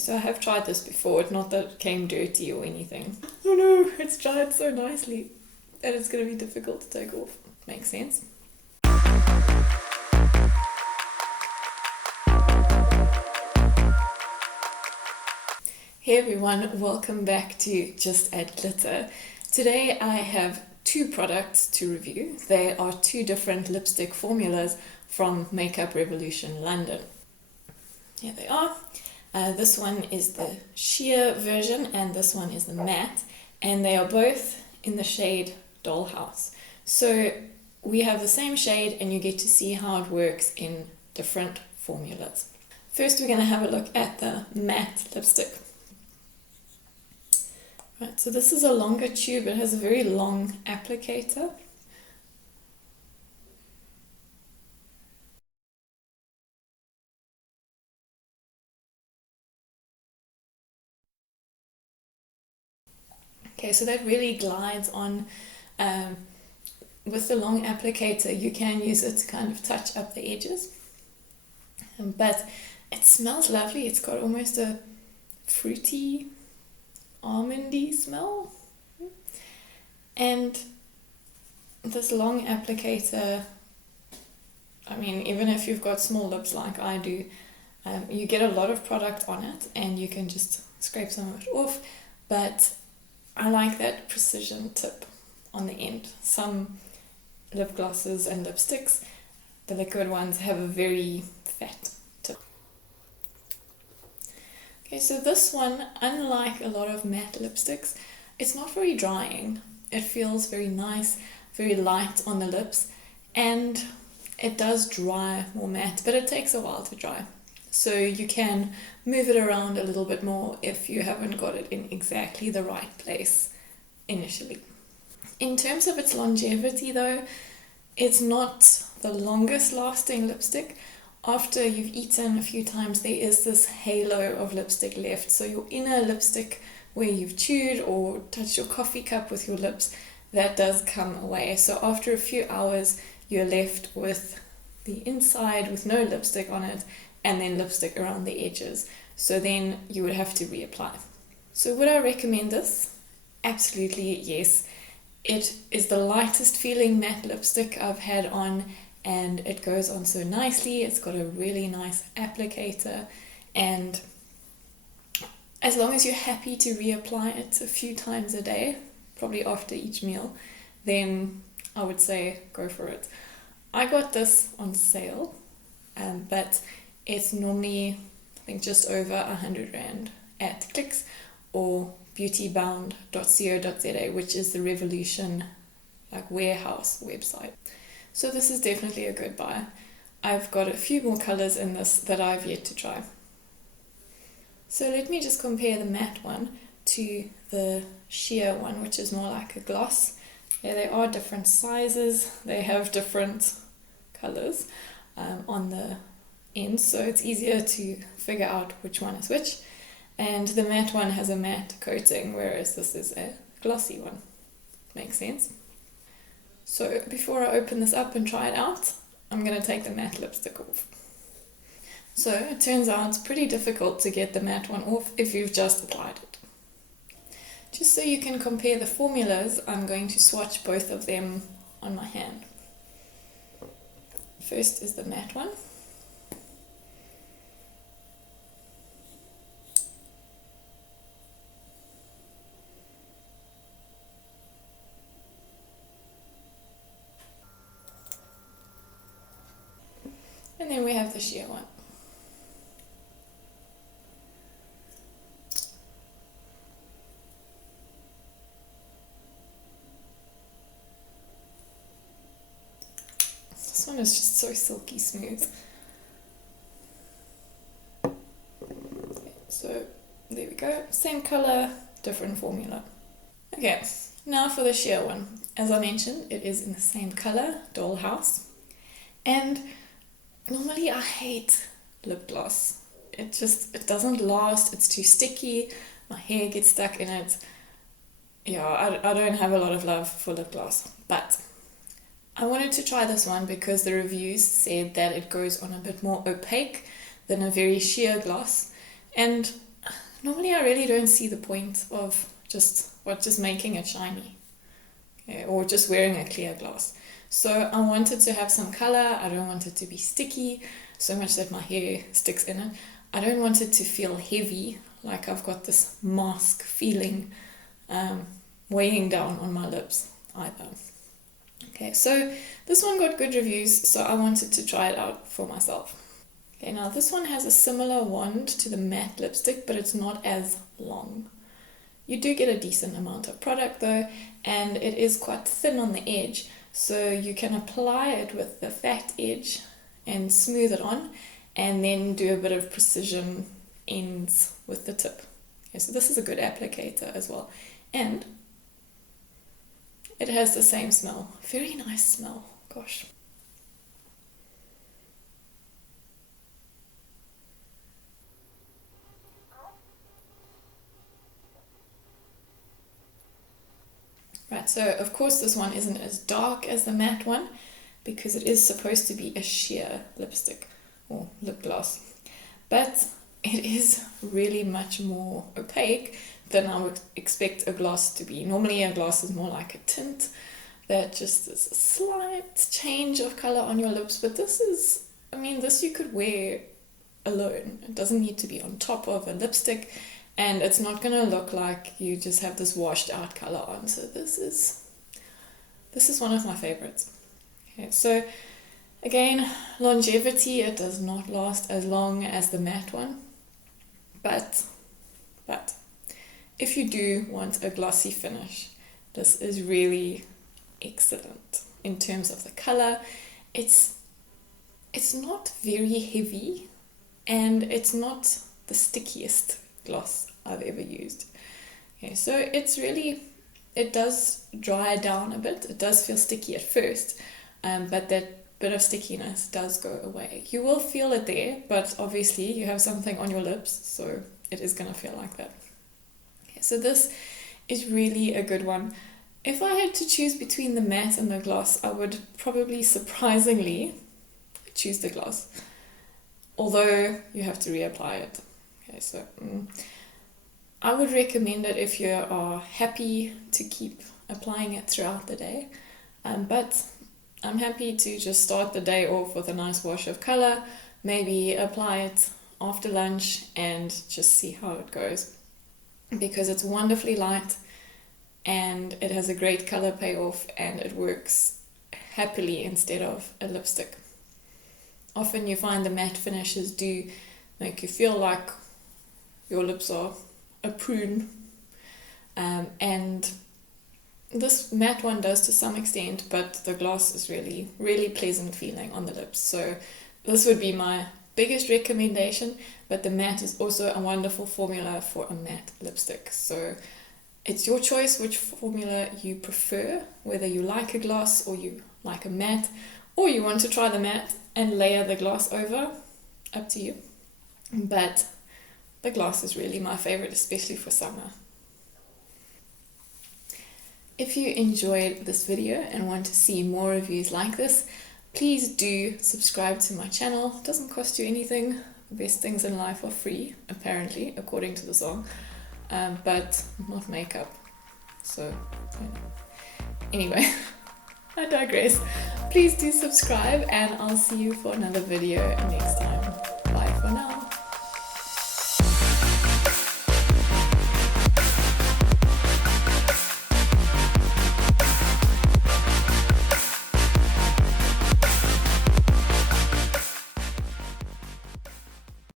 So I have tried this before, not that it came dirty or anything. Oh no, it's dried so nicely that it's going to be difficult to take off. Makes sense. Hey everyone, welcome back to Just Add Glitter. Today I have two products to review. They are two different lipstick formulas from Makeup Revolution London. Here they are. This one is the sheer version and this one is the matte, and they are both in the shade Dollhouse. So we have the same shade and you get to see how it works in different formulas. First we're going to have a look at the matte lipstick. Right, so this is a longer tube. It has a very long applicator. Okay, so that really glides on. With the long applicator, you can use it to kind of touch up the edges. But it smells lovely. It's got almost a fruity, almondy smell. And this long applicator, I mean, even if you've got small lips like I do, you get a lot of product on it and you can just scrape some of it off. But I like that precision tip on the end. Some lip glosses and lipsticks, the liquid ones, have a very fat tip. Okay, so this one, unlike a lot of matte lipsticks, it's not very drying. It feels very nice, very light on the lips, and it does dry more matte, but it takes a while to dry. So you can move it around a little bit more if you haven't got it in exactly the right place initially. In terms of its longevity though, it's not the longest lasting lipstick. After you've eaten a few times, there is this halo of lipstick left. So your inner lipstick where you've chewed or touched your coffee cup with your lips, that does come away. So after a few hours, you're left with the inside with no lipstick on it, and then lipstick around the edges. So then you would have to reapply. So would I recommend this? Absolutely yes. It is the lightest feeling matte lipstick I've had on, and it goes on so nicely. It's got a really nice applicator, and as long as you're happy to reapply it a few times a day, probably after each meal, then I would say go for it. I got this on sale, but it's normally, I think, just over 100 Rand at Clicks or beautybound.co.za, which is the Revolution warehouse website. So this is definitely a good buy. I've got a few more colors in this that I've yet to try. So let me just compare the matte one to the sheer one, which is more like a gloss. Yeah, they are different sizes. They have different colors on the ends, so it's easier to figure out which one is which. And the matte one has a matte coating, whereas this is a glossy one. Makes sense? So before I open this up and try it out, I'm going to take the matte lipstick off. So it turns out it's pretty difficult to get the matte one off if you've just applied it. Just so you can compare the formulas, I'm going to swatch both of them on my hand. First is the matte one. And then we have the sheer one. This one is just so silky smooth. So there we go. Same color, different formula. Okay, now for the sheer one. As I mentioned, it is in the same color, Dollhouse. And normally I hate lip gloss. It doesn't last, it's too sticky, my hair gets stuck in it. Yeah, I don't have a lot of love for lip gloss, but I wanted to try this one because the reviews said that it goes on a bit more opaque than a very sheer gloss, and normally I really don't see the point of just making it shiny, okay, or just wearing a clear gloss. So I wanted to have some color. I don't want it to be sticky so much that my hair sticks in it. I don't want it to feel heavy, like I've got this mask feeling weighing down on my lips either. Okay, so this one got good reviews, so I wanted to try it out for myself. Okay, now this one has a similar wand to the matte lipstick, but it's not as long. You do get a decent amount of product though, and it is quite thin on the edge, so you can apply it with the fat edge and smooth it on, and then do a bit of precision ends with the tip. Okay, so this is a good applicator as well. And it has the same smell. Very nice smell. Gosh. Right, so of course this one isn't as dark as the matte one because it is supposed to be a sheer lipstick or lip gloss. But it is really much more opaque than I would expect a gloss to be. Normally a gloss is more like a tint that just is a slight change of color on your lips, but this is, I mean, this you could wear alone. It doesn't need to be on top of a lipstick, and it's not going to look like you just have this washed out color on. So this is one of my favorites. Okay, so again, longevity, it does not last as long as the matte one, but if you do want a glossy finish, this is really excellent in terms of the color. It's not very heavy, and it's not the stickiest gloss I've ever used. Okay, so it does dry down a bit. It does feel sticky at first, but that bit of stickiness does go away. You will feel it there, but obviously you have something on your lips, so it is going to feel like that. Okay, so this is really a good one. If I had to choose between the matte and the gloss, I would probably surprisingly choose the gloss, although you have to reapply it. Okay, so I would recommend it if you are happy to keep applying it throughout the day, but I'm happy to just start the day off with a nice wash of color, maybe apply it after lunch and just see how it goes, because it's wonderfully light and it has a great color payoff and it works happily instead of a lipstick. Often you find the matte finishes do make you feel like your lips are a prune, and this matte one does to some extent, but the gloss is really, really pleasant feeling on the lips. So this would be my biggest recommendation, but the matte is also a wonderful formula for a matte lipstick. So it's your choice which formula you prefer, whether you like a gloss or you like a matte, or you want to try the matte and layer the gloss over, up to you. But the gloss is really my favorite, especially for summer. If you enjoyed this video and want to see more reviews like this, please do subscribe to my channel. It doesn't cost you anything. The best things in life are free, apparently, according to the song, but not makeup. So, anyway, I digress. Please do subscribe, and I'll see you for another video next time.